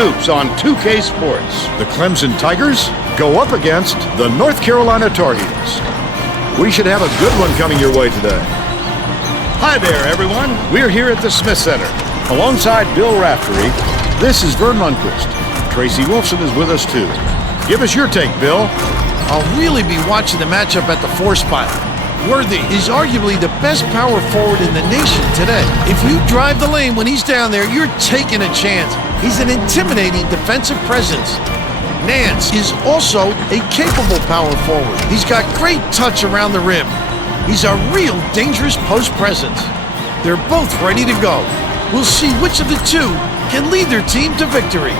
hoops on 2K Sports. The Clemson Tigers go up against the North Carolina Tar Heels. We should have a good one coming your way today. Hi there, everyone. We're here at the Smith Center. Alongside Bill Raftery, this is Vern Lundquist. Tracy Wolfson is with us, too. Give us your take, Bill. I'll really be watching the matchup at the 4 spot. Worthy is arguably the best power forward in the nation today. If you drive the lane when he's down there, you're taking a chance. He's an intimidating defensive presence. Nance is also a capable power forward. He's got great touch around the rim. He's a real dangerous post presence. They're both ready to go. We'll see which of the two can lead their team to victory.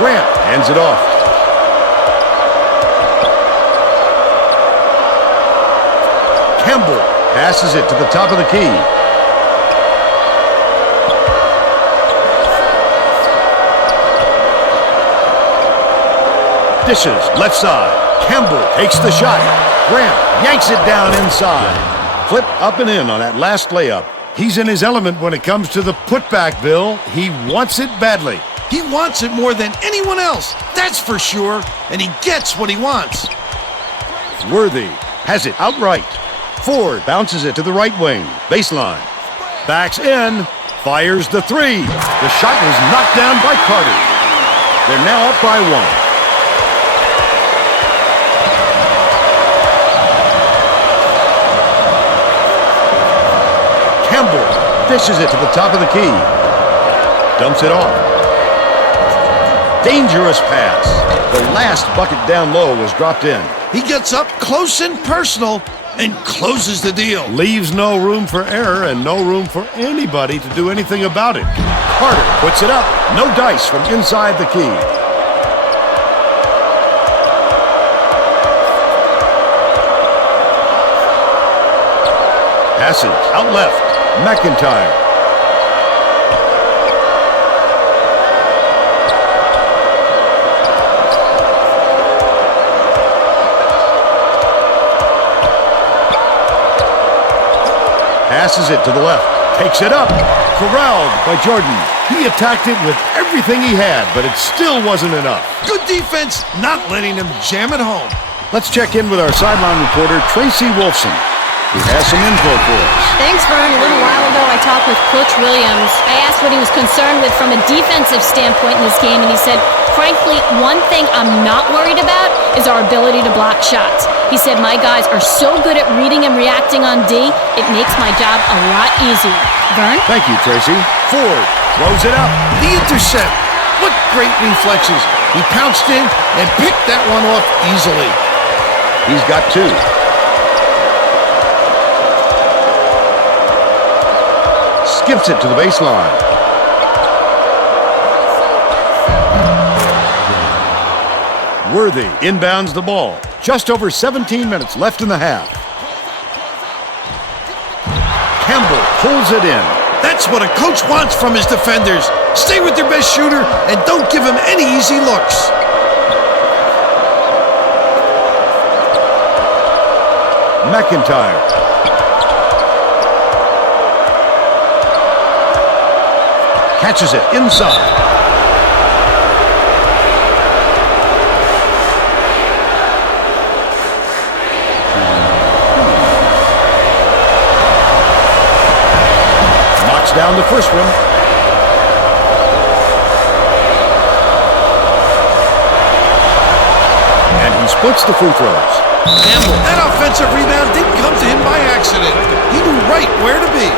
Grant hands it off. Campbell passes it to the top of the key. Dishes left side. Campbell takes the shot. Grant yanks it down inside. Flip up and in on that last layup. He's in his element when it comes to the putback, Bill. He wants it badly. He wants it more than anyone else, that's for sure, and he gets what he wants. Worthy has it outright. Ford bounces it to the right wing. Baseline. Backs in. Fires the three. The shot was knocked down by Carter. They're now up by 1. Campbell dishes it to the top of the key. Dumps it off. Dangerous pass. The last bucket down low was dropped in. He gets up close and personal and closes the deal. Leaves no room for error and no room for anybody to do anything about it. Carter puts it up. No dice from inside the key. Passes out left. McIntyre. Passes it to the left. Takes it up. Corralled by Jordan. He attacked it with everything he had, but it still wasn't enough. Good defense, not letting him jam it home. Let's check in with our sideline reporter, Tracy Wolfson, who has some info for us. Thanks, Vern. A little while ago, I talked with Coach Williams. I asked what he was concerned with from a defensive standpoint in this game, and he said, frankly, one thing I'm not worried about is our ability to block shots. He said, my guys are so good at reading and reacting on D, it makes my job a lot easier. Vern? Thank you, Tracy. Ford throws it up. The intercept. What great reflexes. He pounced in and picked that one off easily. He's got 2. Skips it to the baseline. Worthy inbounds the ball. Just over 17 minutes left in the half. Campbell pulls it in. That's what a coach wants from his defenders. Stay with their best shooter and don't give him any easy looks. McIntyre. Catches it inside. Knocks down the first one. And he splits the free throws. Campbell, that offensive rebound didn't come to him by accident. He knew right where to be.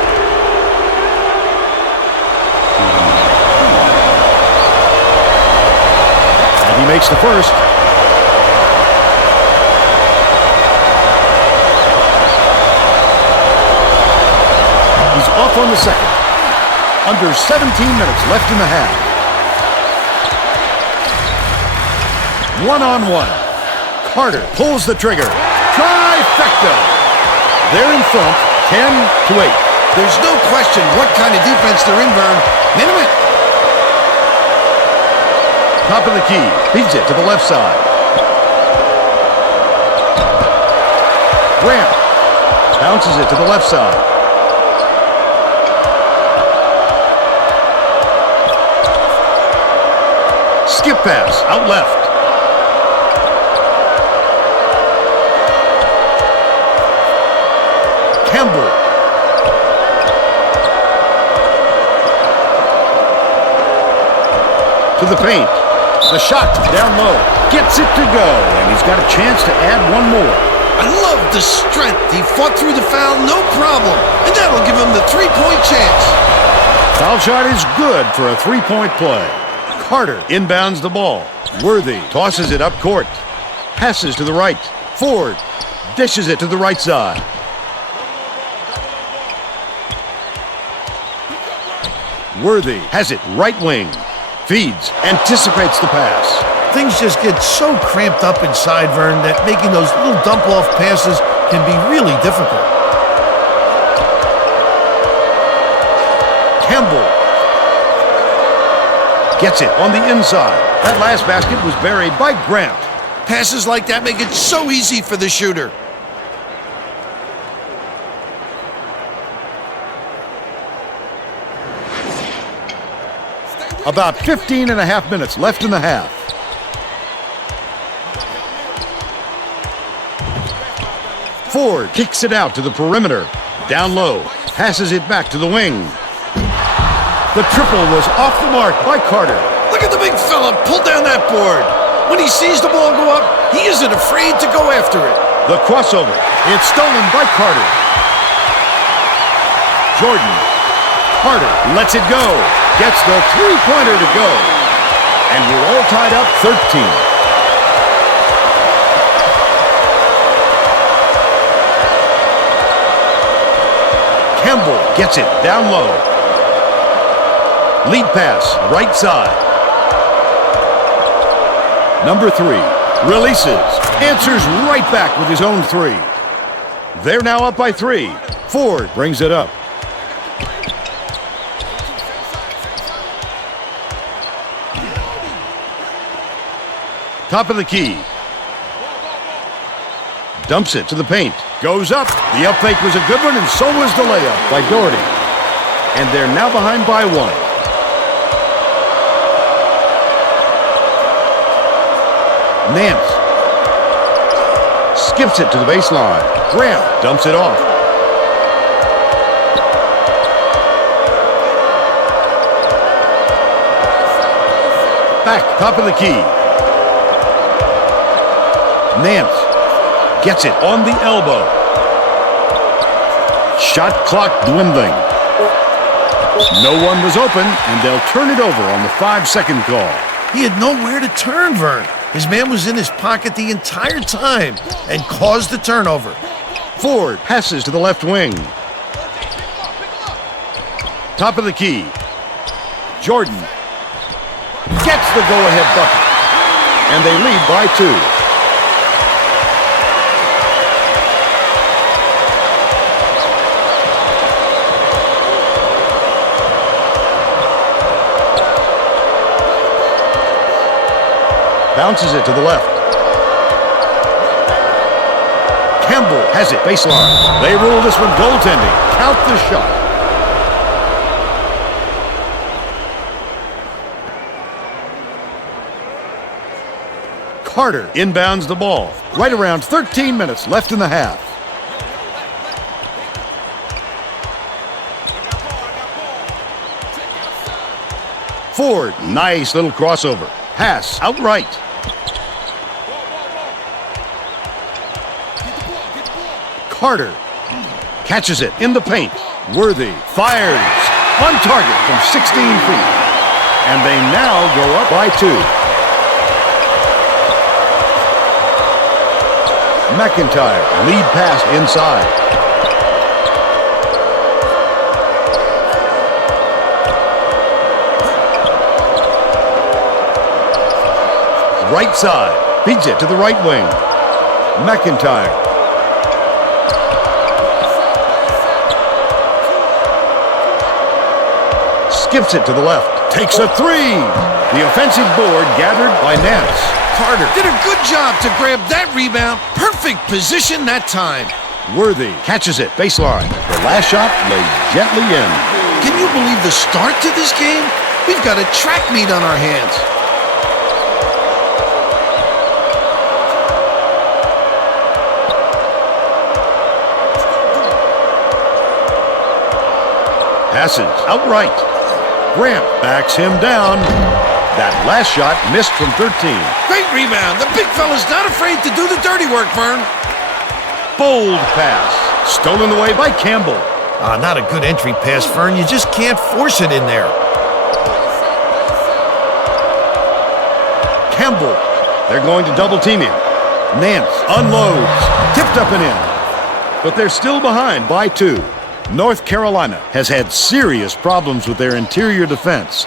He makes the first. He's off on the second. Under 17 minutes left in the half. 1-on-1. Carter pulls the trigger. Trifecta. They're in front, 10-8. There's no question what kind of defense they're in, Vern. Minute. top of the key. Feeds it to the left side. Grant bounces it to the left side. Skip pass out left. Campbell. To the paint. The shot down low. Gets it to go, and he's got a chance to add one more. I love the strength. He fought through the foul, no problem. And that'll give him the three-point chance. Foul shot is good for a three-point play. Carter inbounds the ball. Worthy tosses it up court. Passes to the right. Ford dishes it to the right side. Worthy has it right wing. Feeds, anticipates the pass. Things just get so cramped up inside, Vern, that making those little dump-off passes can be really difficult. Campbell gets it on the inside. That last basket was buried by Grant. Passes like that make it so easy for the shooter. About 15 and a half minutes left in the half. Ford kicks it out to the perimeter. Down low. Passes it back to the wing. The triple was off the mark by Carter. Look at the big fella pull down that board. When he sees the ball go up, he isn't afraid to go after it. The crossover. It's stolen by Carter. Jordan. Carter lets it go. Gets the three-pointer to go. And we're all tied up 13. Campbell gets it down low. Lead pass, right side. Number 3 releases. Answers right back with his own 3. They're now up by 3. Ford brings it up. Top of the key. Dumps it to the paint. Goes up. The up fake was a good one, and so was the layup by Doherty. And they're now behind by 1. Nance skips it to the baseline. Graham dumps it off. Back, top of the key. Nance gets it on the elbow. Shot clock dwindling. No one was open, and they'll turn it over on the 5-second call. He had nowhere to turn, Vern. His man was in his pocket the entire time and caused the turnover. Ford passes to the left wing. Top of the key. Jordan gets the go-ahead bucket. And they lead by 2. Bounces it to the left. Campbell has it baseline. They rule this one goaltending. Count the shot. Carter inbounds the ball. Right around 13 minutes left in the half. Ford, nice little crossover. Pass outright. Carter catches it in the paint. Worthy fires on target from 16 feet. And they now go up by 2. McIntyre lead pass inside. Right side. Feeds it to the right wing. McIntyre. Skips it to the left. takes a three. The offensive board gathered by Nance. Carter did a good job to grab that rebound. Perfect position that time. Worthy catches it, baseline. The last shot laid gently in. Can you believe the start to this game? We've got a track meet on our hands. Passes outright. Grant backs him down. That last shot missed from 13. Great rebound. The big fella's not afraid to do the dirty work, Vern. Bold pass. Stolen away by Campbell. Not a good entry pass, Vern. You just can't force it in there. Campbell. They're going to double team him. Nance unloads. Tipped up and in. But they're still behind by 2. North Carolina has had serious problems with their interior defense.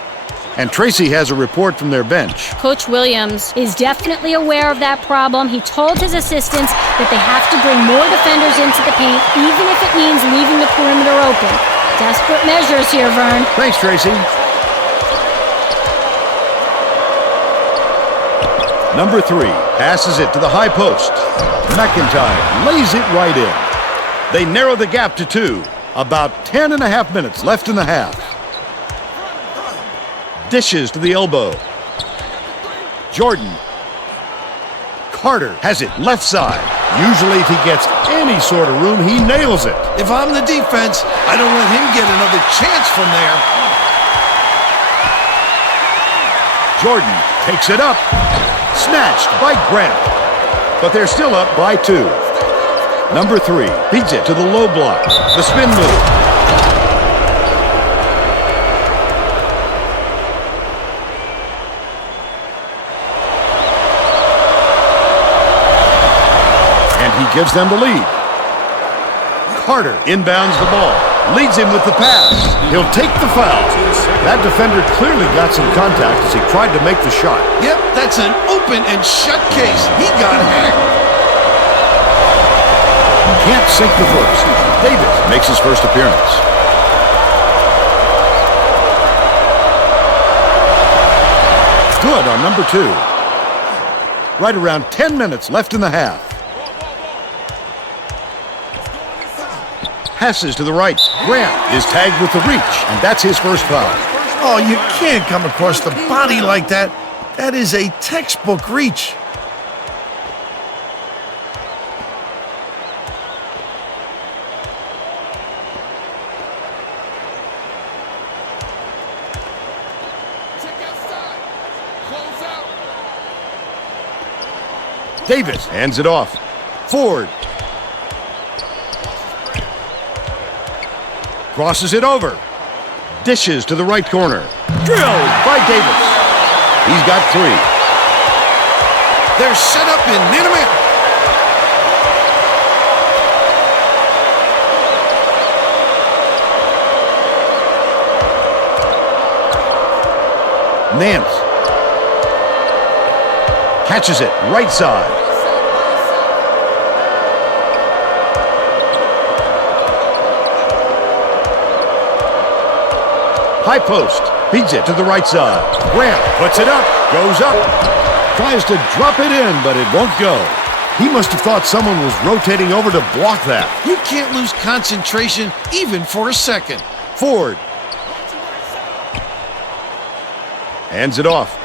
And Tracy has a report from their bench. Coach Williams is definitely aware of that problem. He told his assistants that they have to bring more defenders into the paint, even if it means leaving the perimeter open. Desperate measures here, Vern. Thanks, Tracy. Number 3 passes it to the high post. McIntyre lays it right in. They narrow the gap to 2. About 10 and a half minutes left in the half. Dishes to the elbow. Jordan. Carter has it left side. Usually if he gets any sort of room, he nails it. If I'm the defense, I don't let him get another chance from there. Jordan takes it up. Snatched by Grant. But they're still up by 2. Number 3 beats it to the low block. The spin move. And he gives them the lead. Carter inbounds the ball. Leads him with the pass. He'll take the foul. That defender clearly got some contact as he tried to make the shot. Yep, that's an open and shut case. He got hacked. Can't sink the first. Davis makes his first appearance. Good on number 2. Right around 10 minutes left in the half. Passes to the right. Grant is tagged with the reach, and that's his first foul. Oh, you can't come across the body like that. That is a textbook reach. Davis hands it off. Ford. Crosses it over. Dishes to the right corner. Drilled by Davis. He's got 3. They're set up in man-to-man. Nance. Catches it right side. High post. Feeds it to the right side. Grant puts it up. Goes up. Tries to drop it in, but it won't go. He must have thought someone was rotating over to block that. You can't lose concentration even for a second. Ford. Hands it off.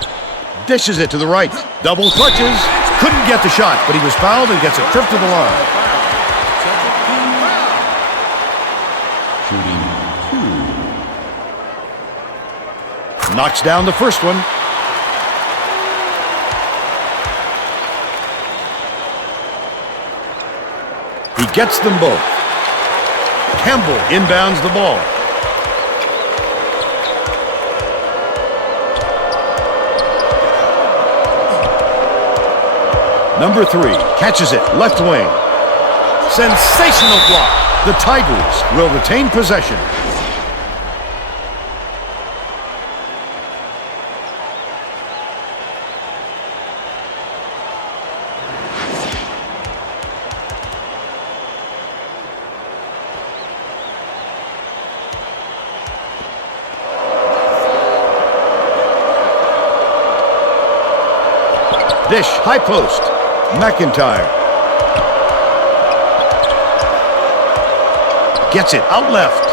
Dishes it to the right. Double clutches. Couldn't get the shot, but he was fouled and gets a trip to the line. Shooting 2. Knocks down the first one. He gets them both. Campbell inbounds the ball. Number 3 catches it left wing. Sensational block. The Tigers will retain possession. Dish, high post. McIntyre. Gets it out left.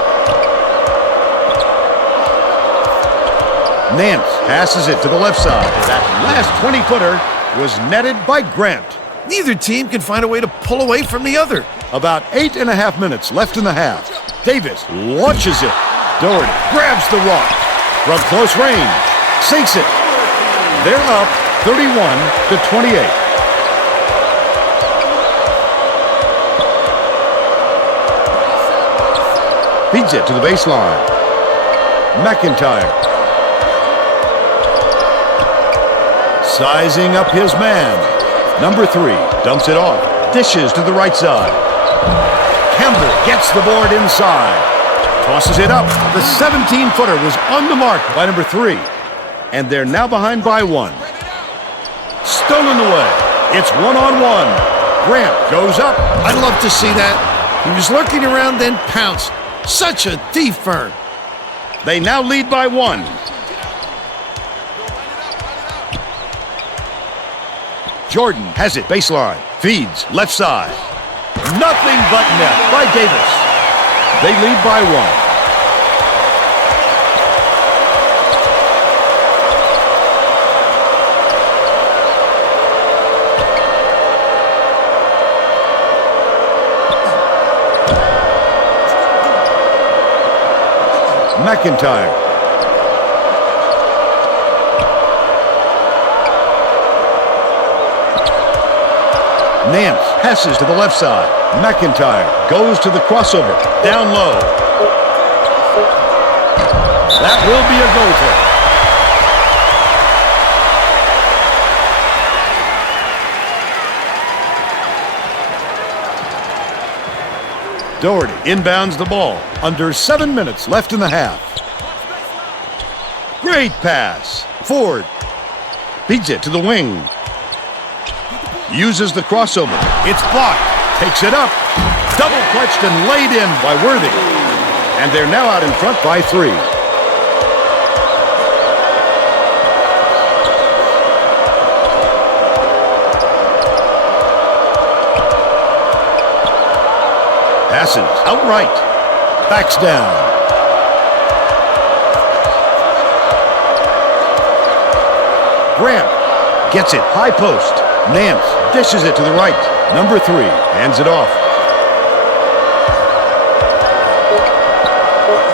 Nance passes it to the left side. That last 20-footer was netted by Grant. Neither team can find a way to pull away from the other. About 8.5 minutes left in the half. Davis launches it. Doherty grabs the rock from close range. Sinks it. They're up 31-28. Feeds it to the baseline. McIntyre. Sizing up his man. Number 3 dumps it off. Dishes to the right side. Campbell gets the board inside. Tosses it up. The 17-footer was on the mark by number 3. And they're now behind by 1. Stolen away. It's one-on-one. Grant goes up. I'd love to see that. He was lurking around, then pounced. Such a thief, Vern. They now lead by 1. Jordan has it baseline. Feeds left side. Nothing but net by Davis. They lead by 1. McIntyre. Nance passes to the left side. McIntyre goes to the crossover. Down low. That will be a goal kick. Doherty inbounds the ball. Under 7 minutes left in the half. Great pass. Ford feeds it to the wing. Uses the crossover. It's blocked. Takes it up. Double clutched and laid in by Worthy. And they're now out in front by 3. Passes outright. Backs down. Grant gets it high post. Nance dishes it to the right. Number 3 hands it off.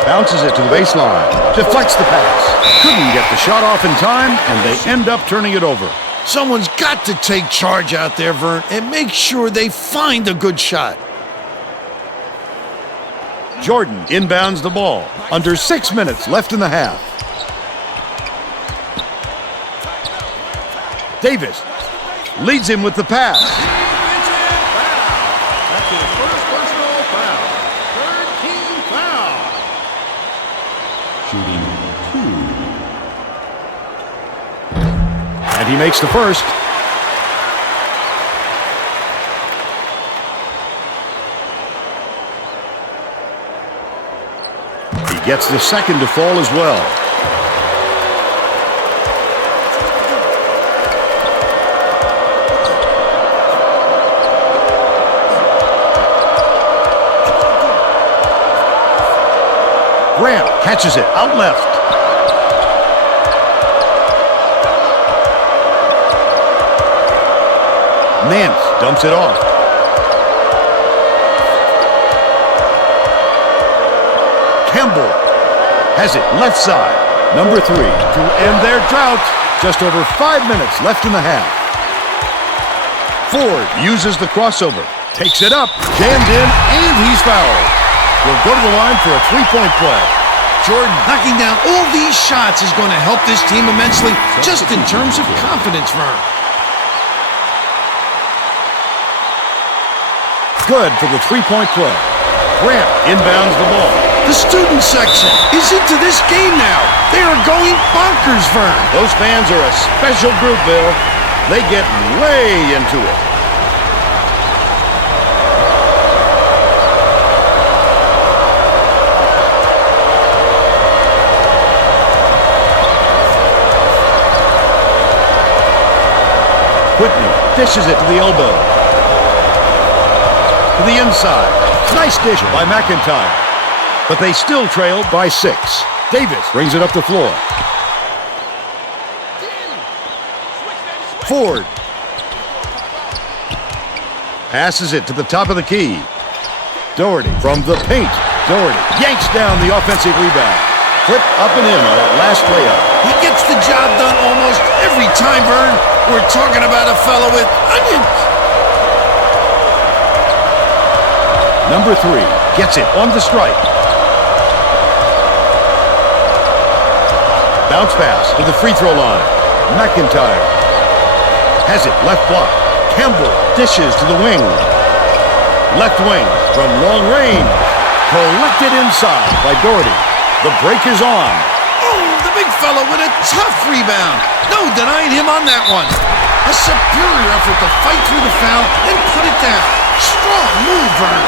Bounces it to the baseline. Deflects the pass. Couldn't get the shot off in time, and they end up turning it over. Someone's got to take charge out there, Vern, and make sure they find a good shot. Jordan inbounds the ball. Under 6 minutes left in the half. Davis leads him with the pass. That's his first personal foul. Third team foul. Shooting 2. And he makes the first. He gets the second to fall as well. Grant catches it out left. Nance dumps it off. Campbell has it left side. Number 3 to end their drought. Just over 5 minutes left in the half. Ford uses the crossover. Takes it up. Jammed in, and he's fouled. Will go to the line for a 3-point play. Jordan knocking down all these shots is going to help this team immensely, just in terms of confidence, Vern. Good for the 3-point play. Grant inbounds the ball. The student section is into this game now. They are going bonkers, Vern. Those fans are a special group, Bill. They get way into it. Whitney dishes it to the elbow. To the inside. Nice dish by McIntyre. But they still trail by 6. Davis brings it up the floor. Ford passes it to the top of the key. Doherty from the paint. Doherty yanks down the offensive rebound. Flip up and in on that last layup. He gets the job done almost every time, Vern. We're talking about a fellow with onions. Number 3 gets it on the strike. Bounce pass to the free throw line. McIntyre has it left block. Campbell dishes to the wing. Left wing from long range. Collected inside by Doherty. The break is on. Oh, the big fellow with a tough rebound. No denying him on that one. A superior effort to fight through the foul and put it down. Strong move, Vern.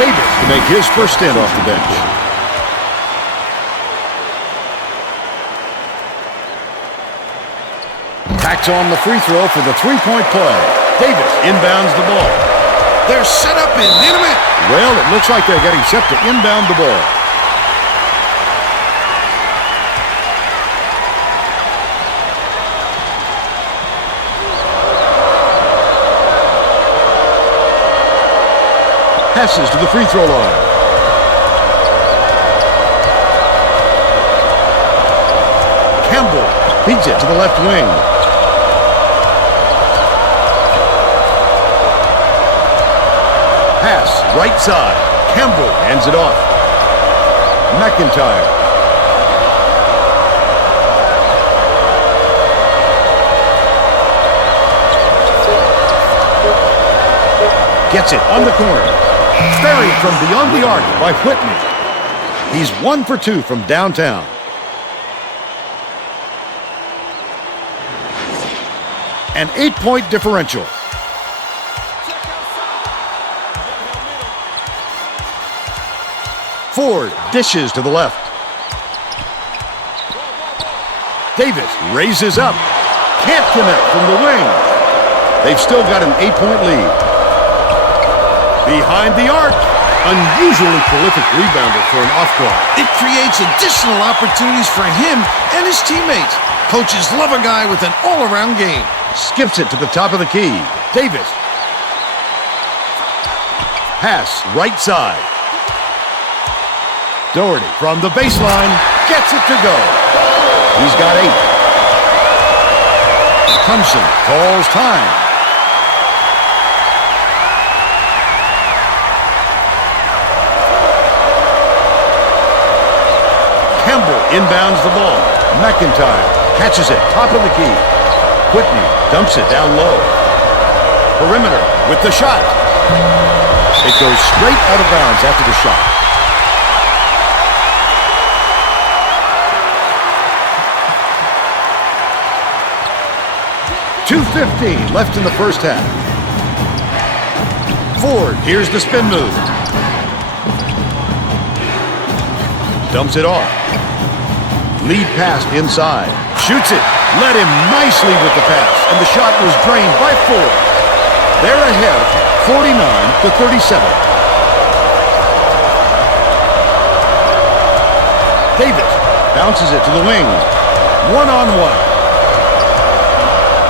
Davis to make his first stint off the bench. Tacks on the free throw for the three-point play. Davis inbounds the ball. They're set up in a minute. Well, it looks like they're getting set to inbound the ball. Passes to the free throw line. Campbell feeds it to the left wing. Pass, right side. Campbell hands it off. McIntyre. Gets it on the corner. Buried from beyond the arc by Whitney. He's 1 for 2 from downtown. An 8-point differential. Ford dishes to the left. Davis raises up. Can't connect from the wing. They've still got an 8-point lead. Behind the arc. Unusually prolific rebounder for an off guard. It creates additional opportunities for him and his teammates. Coaches love a guy with an all-around game. Skips it to the top of the key. Davis. Pass right side. Doherty from the baseline gets it to go. He's got 8. Clemson calls time. Campbell inbounds the ball. McIntyre catches it, top of the key. Whitney dumps it down low. Perimeter with the shot. It goes straight out of bounds after the shot. .2:15 left in the first half. Ford, here's the spin move. Dumps it off. Lead pass inside. Shoots it. Led him nicely with the pass. And the shot was drained by Ford. They're ahead 49-37. Davis bounces it to the wing. One-on-one.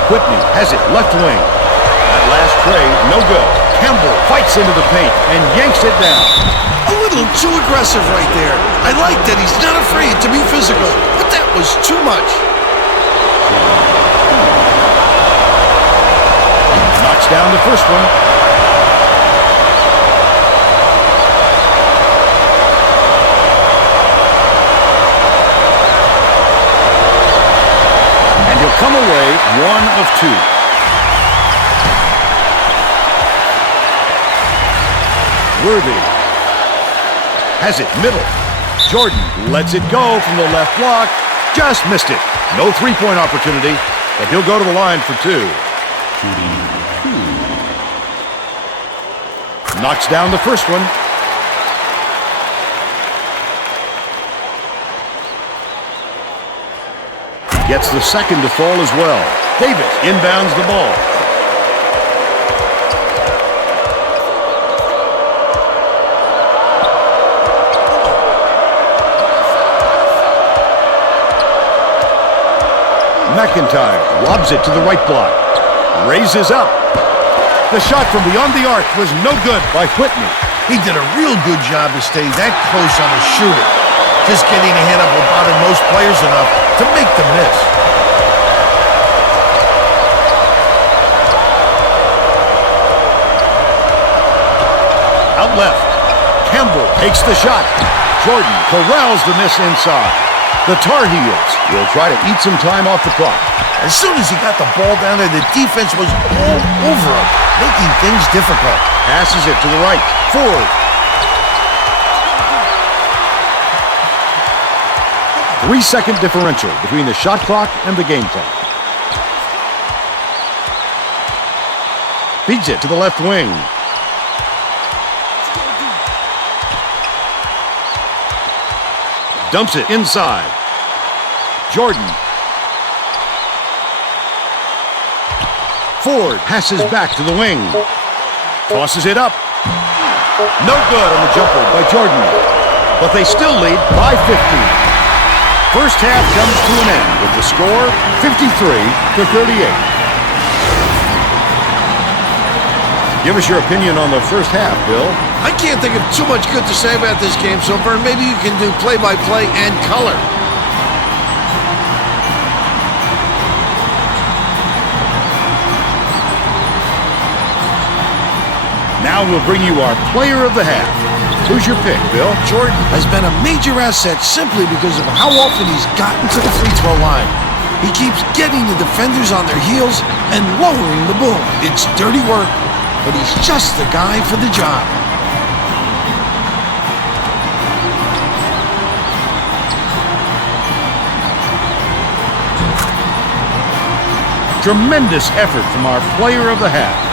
Whitney has it left wing. That last tray, no good. Campbell fights into the paint and yanks it down. A little too aggressive right there. I like that he's not afraid to be physical, but that was too much. Knocks down the first one. And he'll come away 1 of 2. Worthy has it middle. Jordan lets it go from the left block. Just missed it. No three-point opportunity, but he'll go to the line for 2. Knocks down the first one. gets the second to fall as well. Davis inbounds the ball. McIntyre lobs it to the right block. Raises up. The shot from beyond the arc was no good by Whitney. He did a real good job to stay that close on the shooter. Just getting a hand up will bother most players enough to make them miss. Out left. Campbell takes the shot. Jordan corrals the miss inside. The Tar Heels will try to eat some time off the clock. As soon as he got the ball down there, the defense was all over him, making things difficult. Passes it to the right. Ford. Three-second differential between the shot clock and the game clock. Feeds it to the left wing. Dumps it inside. Jordan. Ford passes back to the wing. Tosses it up. No good on the jumper by Jordan. But they still lead by 15. First half comes to an end with the score 53-38. Give us your opinion on the first half, Bill. I can't think of too much good to say about this game, so Vern, maybe you can do play-by-play and color. Now we'll bring you our player of the half. Who's your pick, Bill? Jordan has been a major asset simply because of how often he's gotten to the free throw line. He keeps getting the defenders on their heels and lowering the boom. It's dirty work, but he's just the guy for the job. Tremendous effort from our player of the half.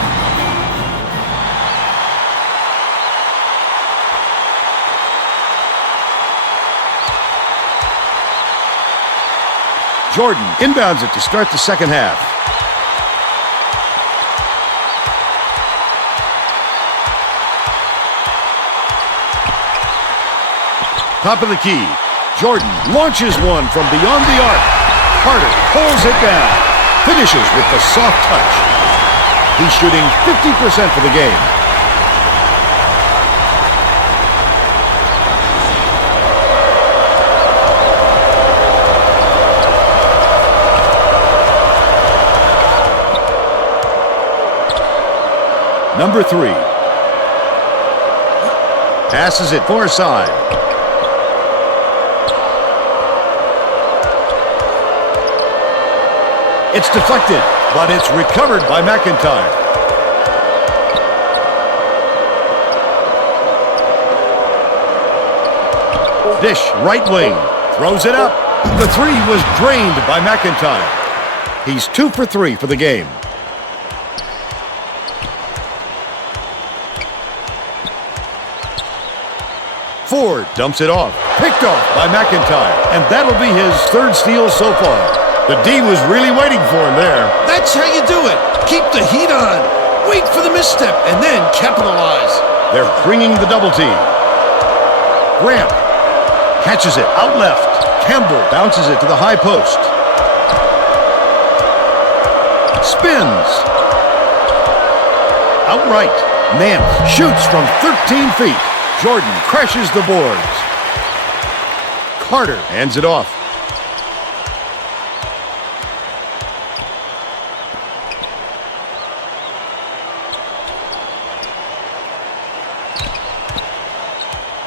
Jordan inbounds it to start the second half. Top of the key. Jordan launches one from beyond the arc. Carter pulls it down. Finishes with the soft touch. He's shooting 50% for the game. Number 3. Passes it far side. It's deflected, but it's recovered by McIntyre. Dish, right wing. Throws it up. The three was drained by McIntyre. He's 2 for 3 for the game. Ford dumps it off. Picked off by McIntyre. And that'll be his third steal so far. The D was really waiting for him there. That's how you do it. Keep the heat on. Wait for the misstep and then capitalize. They're bringing the double team. Grant catches it out left. Campbell bounces it to the high post. Spins. Outright. Nance shoots from 13 feet. Jordan crashes the boards. Carter hands it off.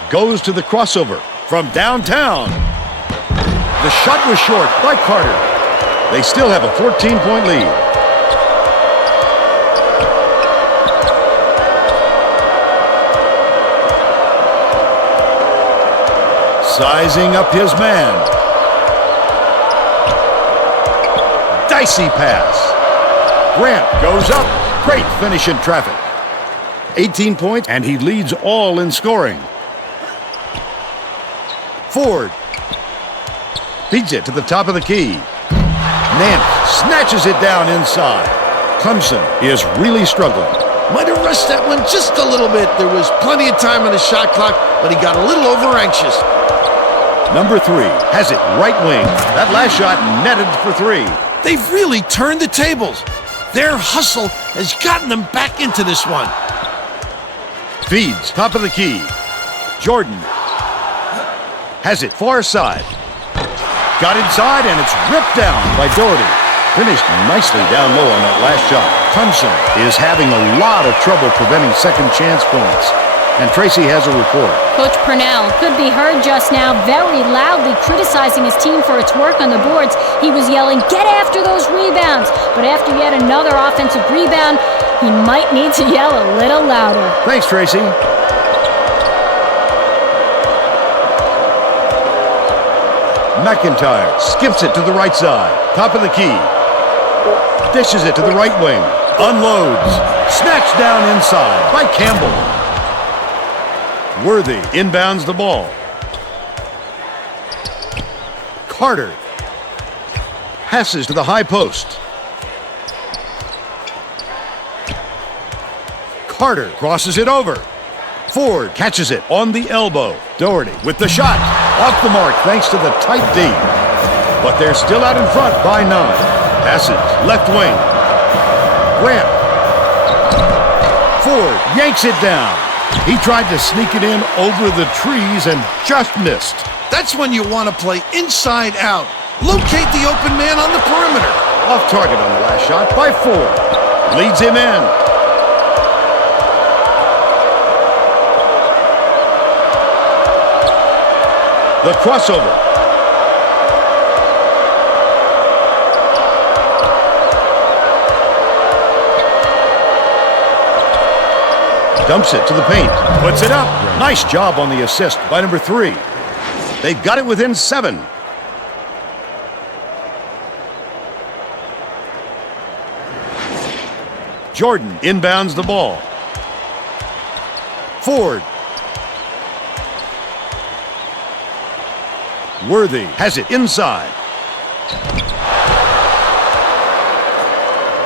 Goes to the crossover from downtown. The shot was short by Carter. They still have a 14-point lead. Sizing up his man. Dicey pass. Grant goes up. Great finish in traffic. 18 points, and he leads all in scoring. Ford feeds it to the top of the key. Nance snatches it down inside. Clemson is really struggling. Might have rushed that one just a little bit. There was plenty of time on the shot clock, but he got a little over-anxious. Number 3 has it right wing. That last shot netted for 3. They've really turned the tables. Their hustle has gotten them back into this one. Feeds top of the key. Jordan has it far side. Got inside, and it's ripped down by Doherty. Finished nicely down low on that last shot. Clemson is having a lot of trouble preventing second chance points. And Tracy has a report. Coach Purnell could be heard just now very loudly criticizing his team for its work on the boards. He was yelling, "Get after those rebounds!" But after yet another offensive rebound, he might need to yell a little louder. Thanks, Tracy. McIntyre skips it to the right side. Top of the key. Dishes it to the right wing. Unloads. Snatched down inside by Campbell. Worthy inbounds the ball. Carter passes to the high post. Carter crosses it over. Ford catches it on the elbow. Doherty with the shot. Off the mark thanks to the tight D. But they're still out in front by 9. Passes left wing. Grant. Ford yanks it down. He tried to sneak it in over the trees and just missed. That's when you want to play inside out. Locate the open man on the perimeter. Off target on the last shot by Ford. Leads him in. The crossover. Dumps it to the paint. Puts it up. Nice job on the assist by number 3. They've got it within 7. Jordan inbounds the ball. Ford. Worthy has it inside.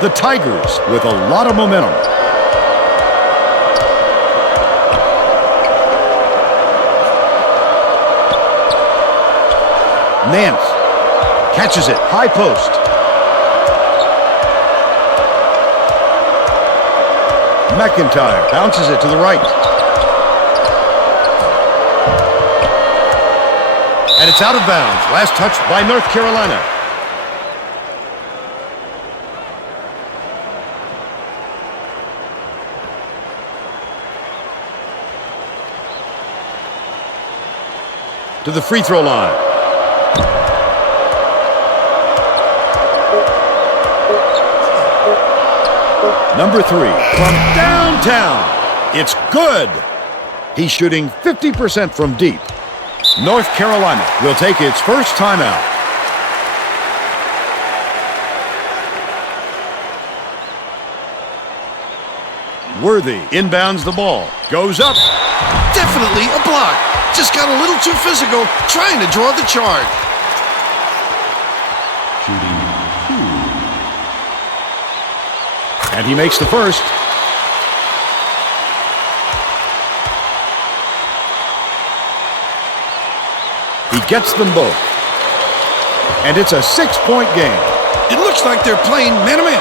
The Tigers with a lot of momentum. Nance catches it, high post. McIntyre bounces it to the right. And it's out of bounds. Last touch by North Carolina. To the free throw line. Number 3 from downtown. It's good. He's shooting 50% from deep. North Carolina will take its first timeout. Worthy inbounds the ball. Goes up. Definitely a block. Just got a little too physical, trying to draw the charge. And he makes the first. He gets them both. And it's a 6-point game. It looks like they're playing man-to-man.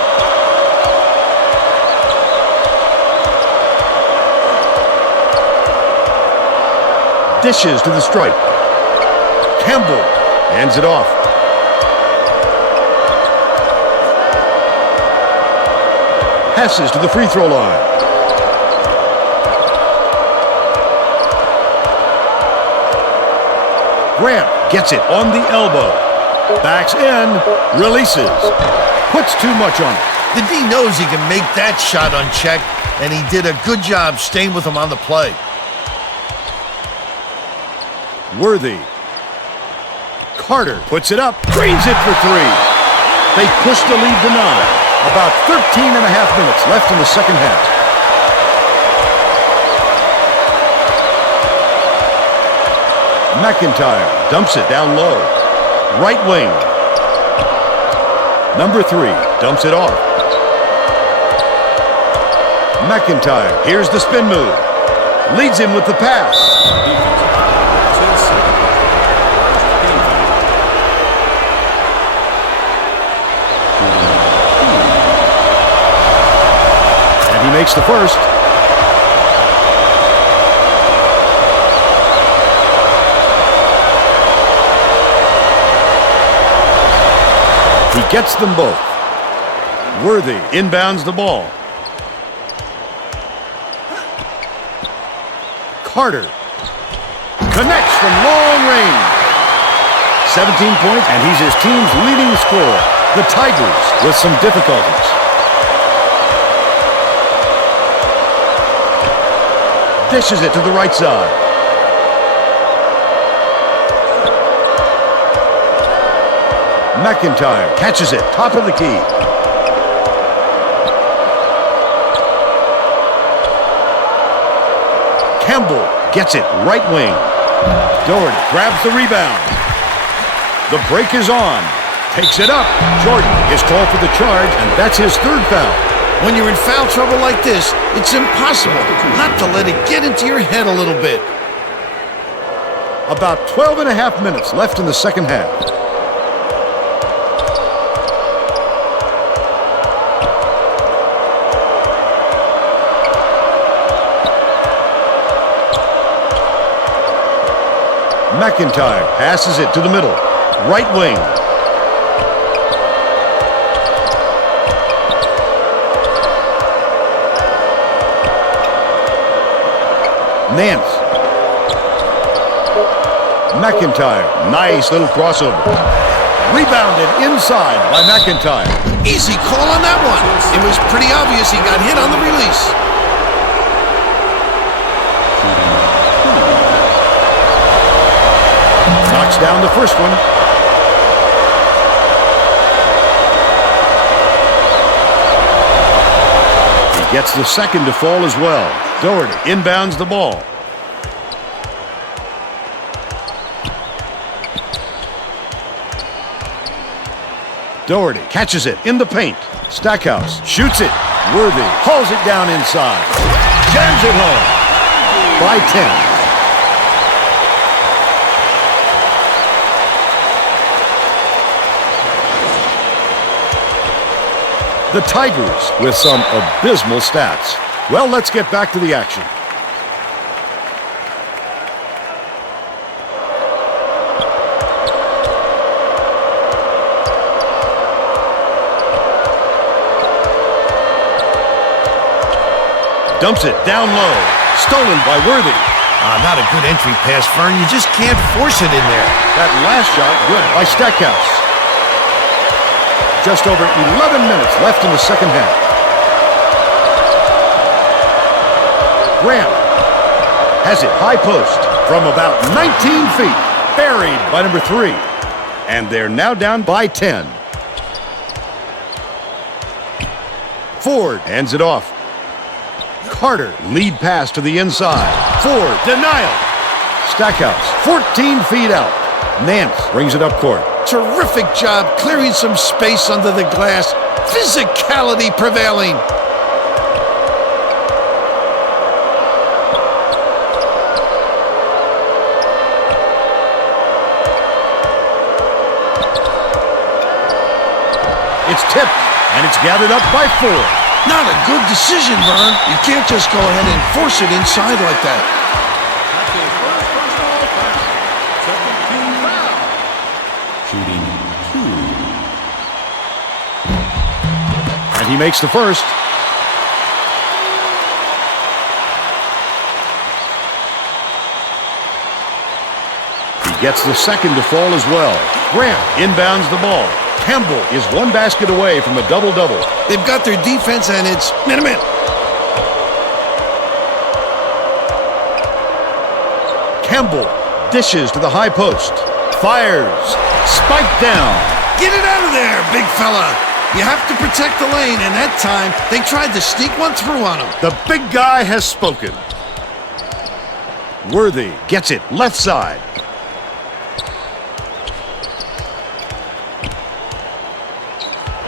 Dishes to the stripe. Campbell hands it off. Passes to the free throw line. Grant gets it on the elbow. Backs in, releases. Puts too much on it. The D knows he can make that shot unchecked, and he did a good job staying with him on the play. Worthy. Carter puts it up, drains it for 3. They push the lead to 9. About 13 and a half minutes left in the second half. McIntyre dumps it down low. Right wing. Number 3 dumps it off. McIntyre, here's the spin move. Leads him with the pass. And he makes the first. He gets them both. Worthy inbounds the ball. Carter connects from long range. 17 points, and he's his team's leading scorer. The Tigers with some difficulties. Dishes it to the right side. McIntyre catches it, top of the key. Campbell gets it, right wing. Doherty grabs the rebound. The break is on. Takes it up. Jordan is called for the charge, and that's his third foul. When you're in foul trouble like this, it's impossible not to let it get into your head a little bit. About 12 and a half minutes left in the second half. McIntyre passes it to the middle. Right wing. Nance. McIntyre. Nice little crossover. Rebounded inside by McIntyre. Easy call on that one. It was pretty obvious he got hit on the release. Knocks down the first one. He gets the second to fall as well. Doherty inbounds the ball. Doherty catches it in the paint. Stackhouse shoots it. Worthy hauls it down inside. Jams it home. By 10. The Tigers with some abysmal stats. Well, let's get back to the action. Dumps it down low. Stolen by Worthy. Not a good entry pass, Fern. You just can't force it in there. That last shot good by Stackhouse. Just over 11 minutes left in the second half. Graham has it high post from about 19 feet. Buried by number 3. And they're now down by 10. Ford hands it off. Carter, lead pass to the inside. Ford, denial. Stackhouse, 14 feet out. Nance brings it up court. Terrific job clearing some space under the glass. Physicality prevailing. It's tipped, and it's gathered up by 4. Not a good decision, Vern. You can't just go ahead and force it inside like that. That's his first personal foul. Second team foul. Shooting 2. And he makes the first. He gets the second to fall as well. Grant inbounds the ball. Campbell is one basket away from a double-double. They've got their defense, and it's minute. Campbell dishes to the high post. Fires. Spike down. Get it out of there, big fella. You have to protect the lane, and that time they tried to sneak one through on him. The big guy has spoken. Worthy gets it left side.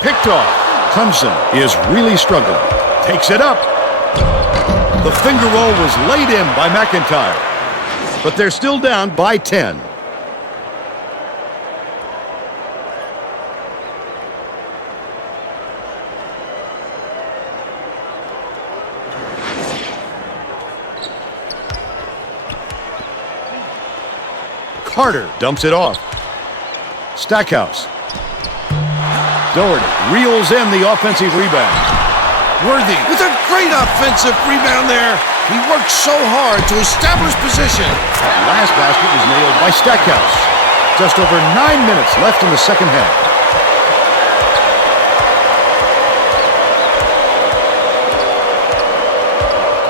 Picked off. Clemson is really struggling. Takes it up. The finger roll was laid in by McIntyre. But they're still down by 10. Carter dumps it off. Stackhouse. Doherty reels in the offensive rebound. Worthy with a great offensive rebound there. He worked so hard to establish position. That last basket was nailed by Stackhouse. Just over 9 minutes left in the second half.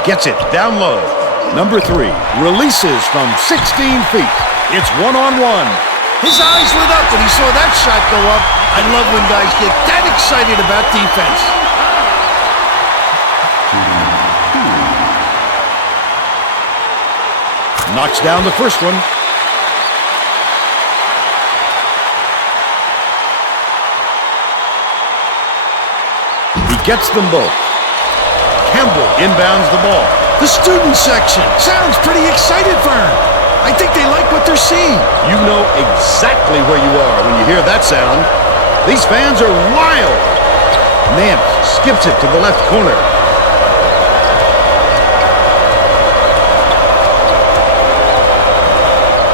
Gets it down low. Number 3 releases from 16 feet. It's one-on-one. His eyes lit up when he saw that shot go up. I love when guys get that excited about defense. Knocks down the first one. He gets them both. Campbell inbounds the ball. The student section sounds pretty excited for him. I think they like what they're seeing. You know exactly where you are when you hear that sound. These fans are wild. Nance skips it to the left corner.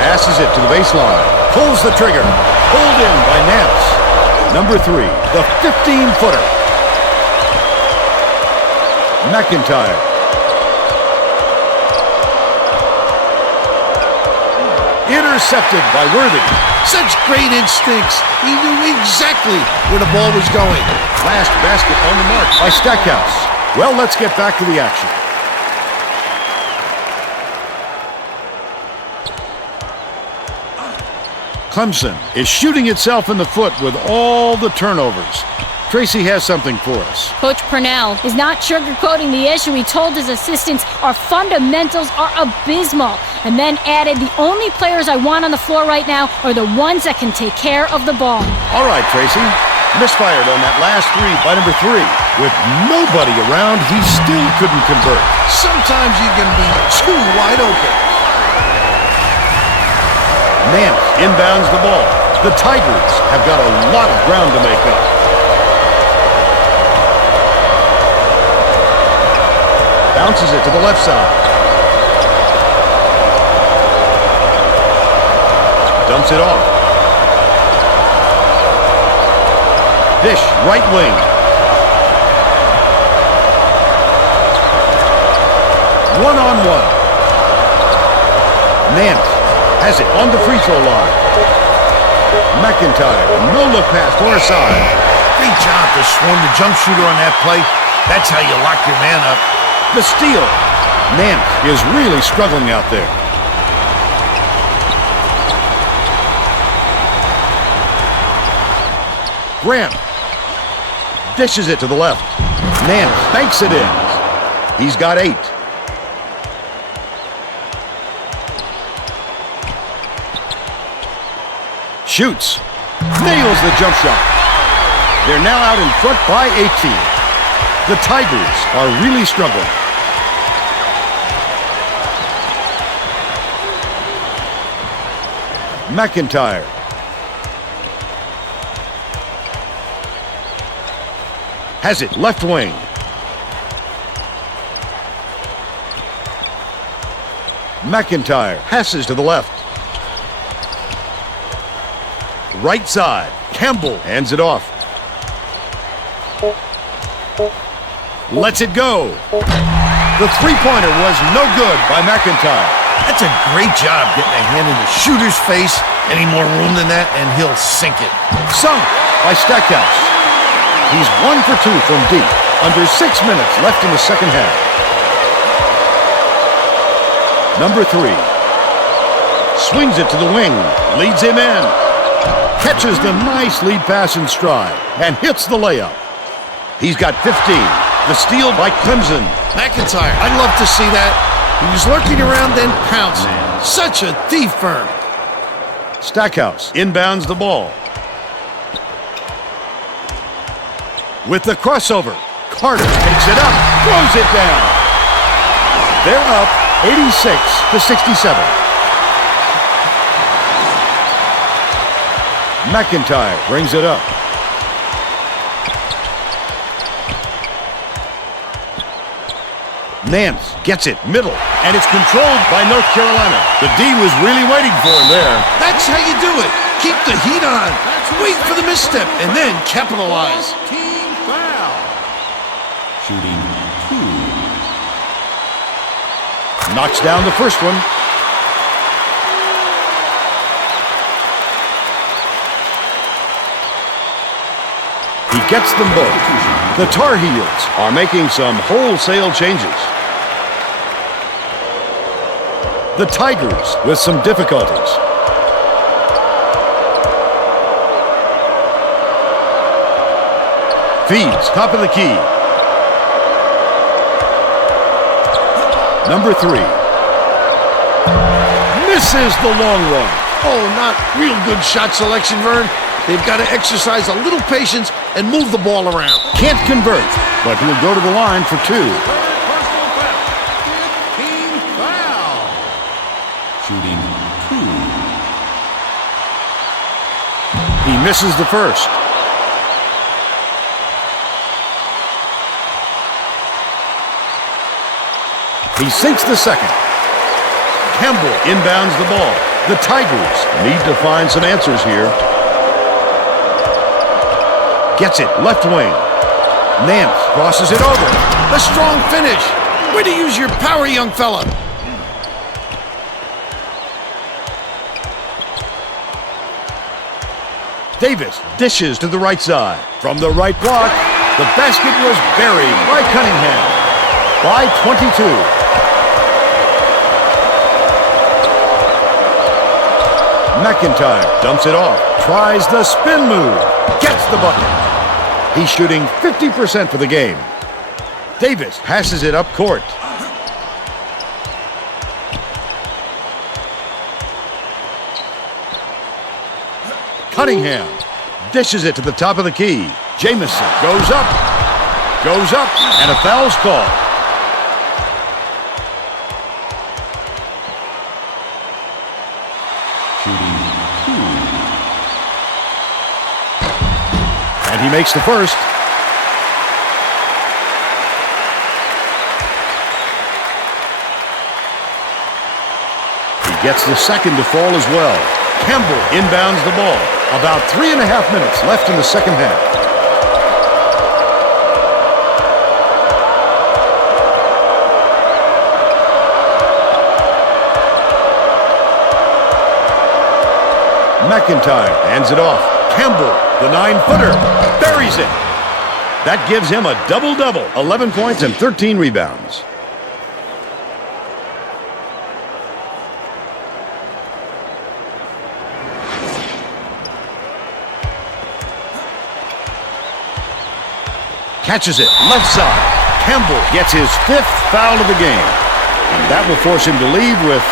Passes it to the baseline. Pulls the trigger. Pulled in by Nance. Number 3, the 15-footer. McIntyre. Intercepted by Worthy. Such great instincts. He knew exactly where the ball was going. Last basket on the mark by Stackhouse. Well, let's get back to the action. Clemson is shooting itself in the foot with all the turnovers. Tracy has something for us. Coach Purnell is not sugarcoating the issue. He told his assistants, our fundamentals are abysmal, and then added, the only players I want on the floor right now are the ones that can take care of the ball. All right, Tracy. Misfired on that last 3 by number 3. With nobody around, he still couldn't convert. Sometimes you can be too wide open. Nance inbounds the ball. The Tigers have got a lot of ground to make up. Bounces it to the left side. Dumps it off. Dish, right wing. One-on-one. Nance has it on the free throw line. McIntyre, no-look pass to her side. Great job to swarm the jump shooter on that play. That's how you lock your man up. The steal. Nance is really struggling out there. Grant dishes it to the left. Nance banks it in. He's got 8. Shoots. Nails the jump shot. They're now out in front by 18. The Tigers are really struggling. McIntyre. Has it left wing. McIntyre passes to the left. Right side. Campbell hands it off. Lets it go. The three-pointer was no good by McIntyre. That's a great job getting a hand in the shooter's face. Any more room than that, and he'll sink it. Sunk by Stackhouse. He's 1 for 2 from deep. Under 6 minutes left in the second half. Number 3. Swings it to the wing. Leads him in. Catches the nice lead pass in stride. And hits the layup. He's got 15. The steal by Clemson. McIntyre, I'd love to see that. He was lurking around, then pounced. Such a thief firm. Stackhouse inbounds the ball. with the crossover. Carter takes it up, throws it down. They're up 86-67. McIntyre brings it up. Nance gets it, middle, and it's controlled by North Carolina. The D was really waiting for him there. That's how you do it. Keep the heat on. Wait for the misstep, and then capitalize. Team foul. Shooting 2. Knocks down the first one. He gets them both. The Tar Heels are making some wholesale changes. The Tigers with some difficulties. Feeds, top of the key. Number 3. Misses the long one. Oh, not real good shot selection, Vern. They've got to exercise a little patience and move the ball around. Can't convert, but he'll go to the line for 2. Personal foul. Team foul. Shooting 2. He misses the first. He sinks the second. Campbell inbounds the ball. The Tigers need to find some answers here. Gets it, left wing. Nance crosses it over. A strong finish. Way to use your power, young fella. Davis dishes to the right side. From the right block, the basket was buried by Cunningham. By 22. McIntyre dumps it off. Tries the spin move. Gets the bucket. He's shooting 50% for the game. Davis passes it up court. Cunningham dishes it to the top of the key. Jamison goes up, and a foul's called. Shooting 2. And he makes the first. He gets the second to fall as well. Campbell inbounds the ball. About 3.5 minutes left in the second half. McIntyre hands it off. Campbell, the 9-footer, buries it. That gives him a double-double, 11 points and 13 rebounds. Catches it, left side. Campbell gets his 5th foul of the game. And that will force him to leave with...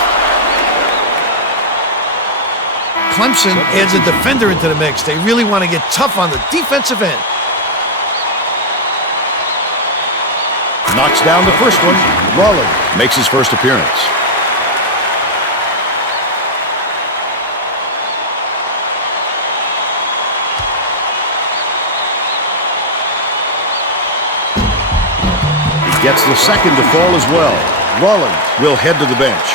Clemson adds a defender into the mix. They really want to get tough on the defensive end. Knocks down the first one. Rollins makes his first appearance. He gets the second to fall as well. Rollins will head to the bench.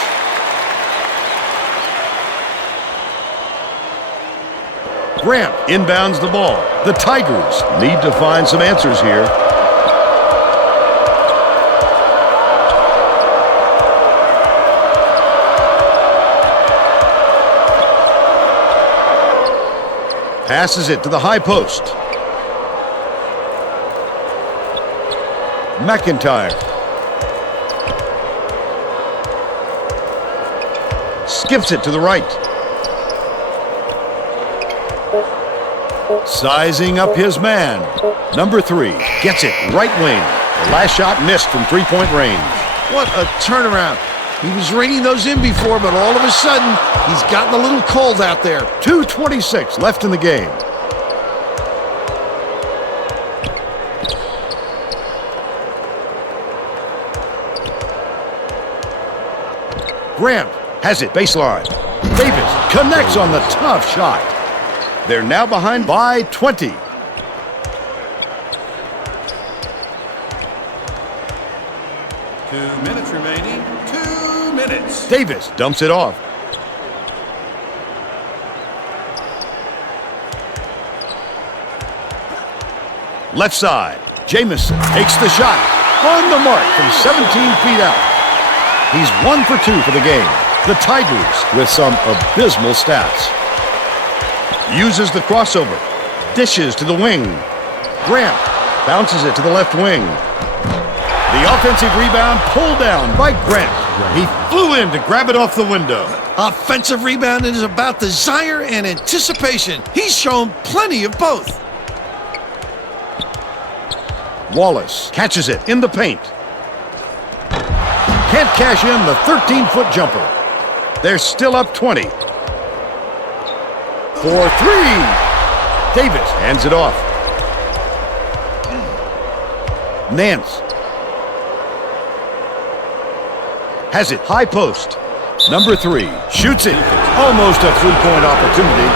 Grant inbounds the ball. The Tigers need to find some answers here. Passes it to the high post. McIntyre. Skips it to the right. Sizing up his man. Number 3 gets it right wing. The last shot missed from three-point range. What a turnaround. He was raining those in before, but all of a sudden, he's gotten a little cold out there. 2:26 left in the game. Grant has it baseline. Davis connects on the tough shot. They're now behind by 20. Two minutes remaining. 2 minutes. Davis dumps it off. Left side. Jamison takes the shot. On the mark from 17 feet out. He's 1 for 2 for the game. The Tigers with some abysmal stats. Uses the crossover. Dishes to the wing. Grant bounces it to the left wing. The offensive rebound pulled down by Grant. He flew in to grab it off the window. Offensive rebound is about desire and anticipation. He's shown plenty of both. Wallace catches it in the paint. Can't cash in the 13-foot jumper. They're still up 20. 4-3. Davis hands it off. Nance has it high post. Number 3 shoots it. Almost a three-point opportunity.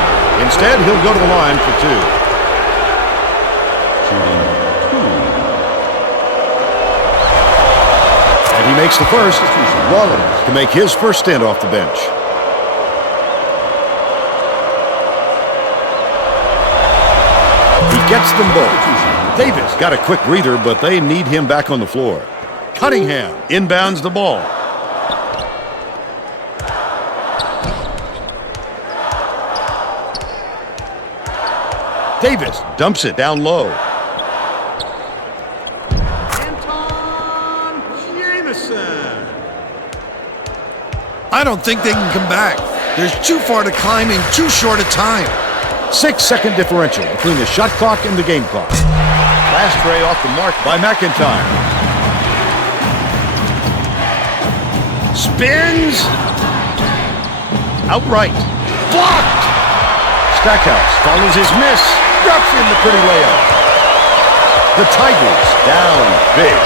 Instead, he'll go to the line for 2. Shooting 2. And he makes the first. Rollins to make his first stint off the bench. He gets them both. Davis got a quick breather, but they need him back on the floor. Cunningham inbounds the ball. Davis dumps it down low. Anton Jamison. I don't think they can come back. There's too far to climb in too short a time. 6-second differential between the shot clock and the game clock. Last tray off the mark by McIntyre. Spins. Outright. Blocked. Stackhouse follows his miss. Drops in the pretty layup. The Tigers down big.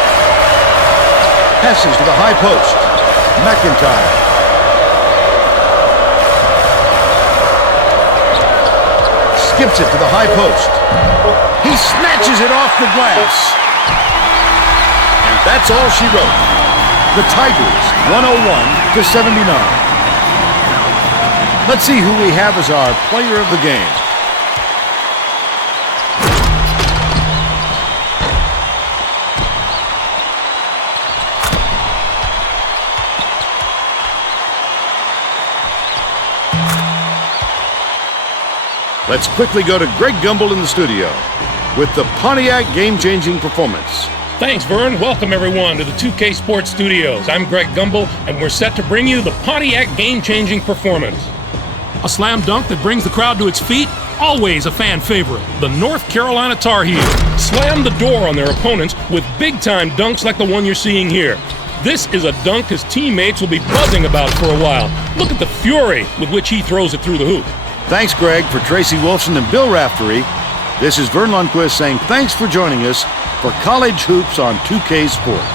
Passes to the high post. McIntyre. Skips it to the high post. He snatches it off the glass. And that's all she wrote. The Tigers 101-79. Let's see who we have as our player of the game. Let's quickly go to Greg Gumbel in the studio with the Pontiac game-changing performance. Thanks, Vern. Welcome, everyone, to the 2K Sports Studios. I'm Greg Gumbel, and we're set to bring you the Pontiac game-changing performance. A slam dunk that brings the crowd to its feet, always a fan favorite. The North Carolina Tar Heels Slam the door on their opponents with big-time dunks like the one you're seeing here. This is a dunk his teammates will be buzzing about for a while. Look at the fury with which he throws it through the hoop. Thanks, Greg, for Tracy Wolfson and Bill Raftery. This is Vern Lundquist saying thanks for joining us for College Hoops on 2K Sports.